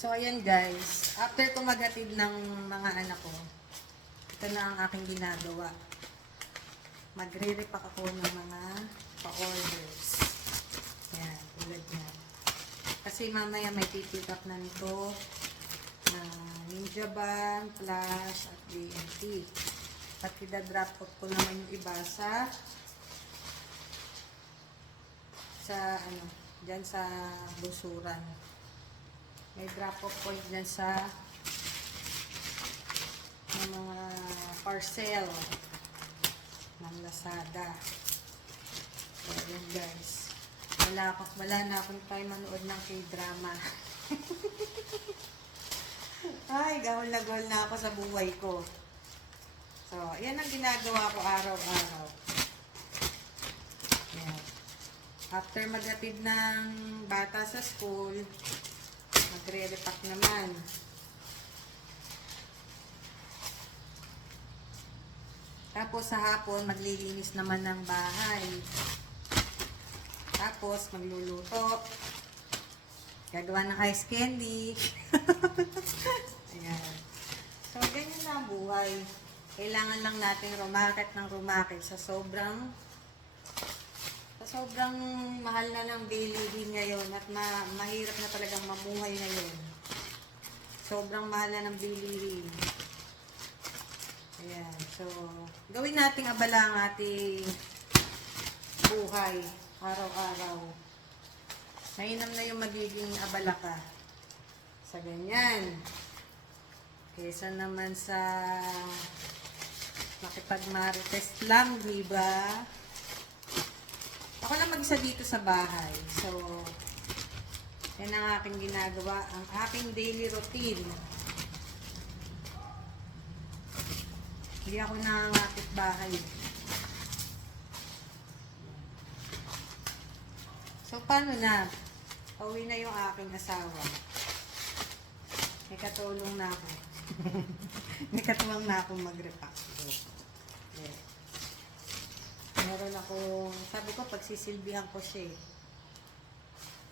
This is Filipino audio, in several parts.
So, ayan guys. After ko maghatid ng mga anak ko, ito na ang aking ginagawa. Magre-repack ako ng mga pa-orders. Ayan, tulad yan. Kasi mamaya may pipick up na nito na Ninja Van, Flash, at BNT. At i-drop off ko naman yung iba sa ano, dyan sa Busuran. May drop-off point dyan sa mga parcel ng Lazada. So, yun guys. Wala na akong time manood ng K-drama. Ay, gahol na gahol na ako sa buhay ko. So, yan ang ginagawa ko araw-araw. Yan. After maghatid ng bata sa school, magre-repack naman. Tapos sa hapon, maglilinis naman ng bahay. Tapos magluluto. Gagawa ng ice candy. Ayan. So, ganyan na ang buhay. Kailangan lang natin rumakit ng rumakit sa sobrang mahal na ng bilihin ngayon at mahirap na talagang mamuhay ngayon. Sobrang mahal na ng bilihin. Ayan. So, gawin nating abala ang ating buhay araw-araw. Mainam na yung magiging abala ka sa ganyan. Kesa naman sa makipagmarites lang, diba? Ako lang mag-isa dito sa bahay. So, yan ang aking ginagawa, ang aking daily routine. Hindi ako nangangakit bahay. So, paano na? Pauwi na yung aking asawa. May katulong na ako. May katuwang na akong mag-repack. Yeah. Meron akong, sabi ko, pagsisilbihan ko siya eh.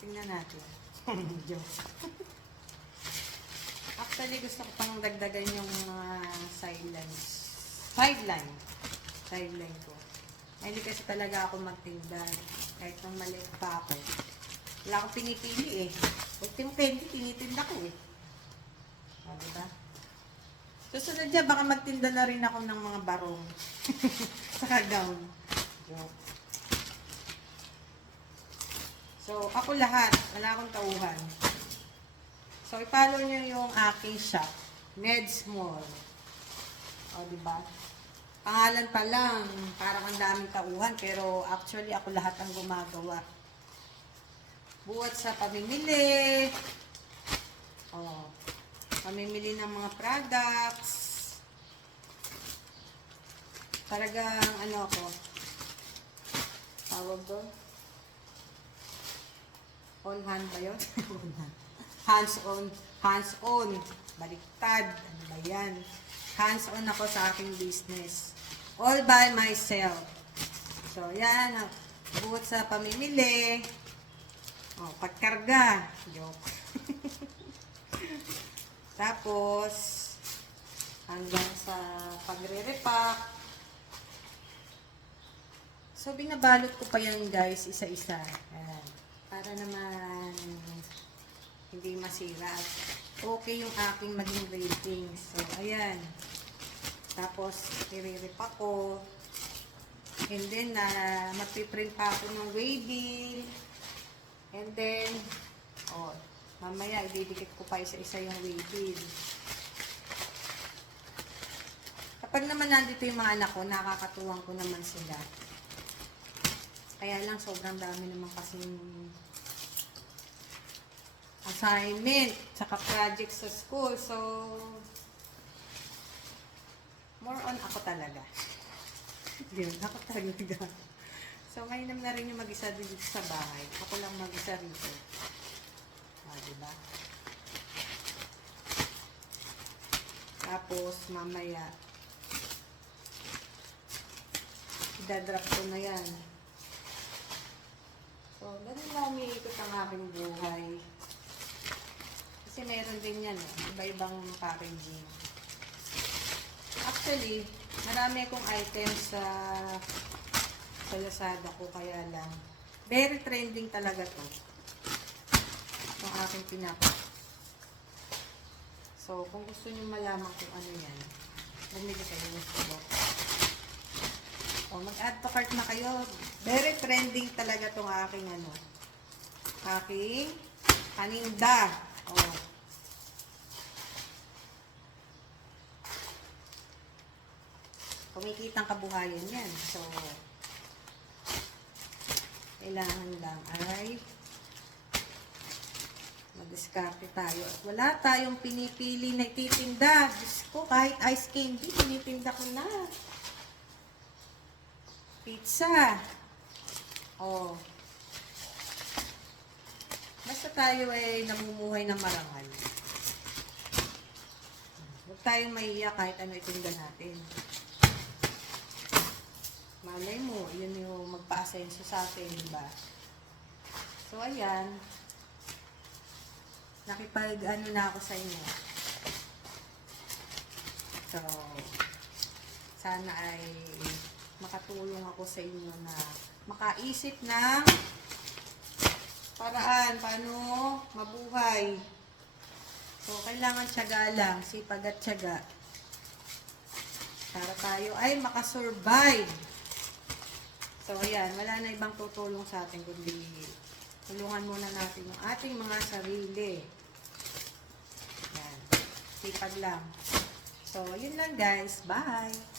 Tingnan natin. Joke. Actually, gusto ko pang dagdagan yung mga sideline ko. Hindi kasi talaga ako magtinda. Kahit nang maliit pa ako. Wala akong pinipili eh. Ultimo candy, tinitinda ko eh. O, diba? Susunod dyan, baka magtinda na rin ako ng mga barong. Saka gown. So, ako lahat. Wala akong tauhan. So, i-follow nyo yung aking shop. Ned's Mall. O, diba? Pangalan pa lang. Parang ang daming tauhan. Pero, actually, ako lahat ang gumagawa. Buhat sa pamimili. O, pamimili ng mga products. Talagang, ano ako, tawag doon? On hand ba yun? Hands-on. Baliktad. Ano ba yan? Hands-on ako sa aking business. All by myself. So, yan. Buhat sa pamimili. O, pagkarga. Joke. Tapos, hanggang sa pagre-repack. So, binabalot ko pa yan guys, isa-isa. Ayan. Para naman hindi masira. Okay yung aking maging ratings. So, ayan. Tapos, i-repack ko. And then, magpiprint pa ako ng waybill. And then, mamaya, ididikit ko pa isa-isa yung waybill. Kapag naman nandito yung mga anak ko, nakakatuwang ko naman sila. Kaya lang, sobrang dami naman kasing assignment, tsaka project sa school. So, more on ako talaga. Yun, ako talaga. So, mainam na rin yung mag-isa dito sa bahay. Ako lang mag-isa rito. Diba? Tapos, mamaya, idadrop ko na yan. So, ganun lang umiikot ang aking buhay. Kasi meron din yan eh. Iba-ibang packaging. Actually, marami akong items sa Lazada ko, kaya lang. Very trending talaga to. Itong aking pinapa. So, kung gusto niyo malaman kung ano yan, bumili kayo ng box. O, mag-add to cart na kayo. Very trending talaga tong aking ano. Aking paninda. O. Kumikitang kabuhayan yan. So, kailangan lang ay mag-discarte tayo. At wala tayong pinipili na ititinda. Diyos ko, kahit ice candy, tinitinda ko na. Pizza. Oh. Basta tayo ay namumuhay ng marangal. Huwag tayong maiiyak kahit ano itinda natin. Malay mo, yun yung magpa-asenso sa atin, diba? So, ayan. Nakipag-ano na ako sa inyo. So, sana ay makatulong ako sa inyo na makaisip ng paraan, paano mabuhay. So, kailangan tiyaga lang, sipag at tiyaga. Para tayo ay makasurvive. So, ayan, wala na ibang tutulong sa atin, kundi tulungan muna natin yung ating mga sarili. Ayan, sipag lang. So, yun lang guys. Bye!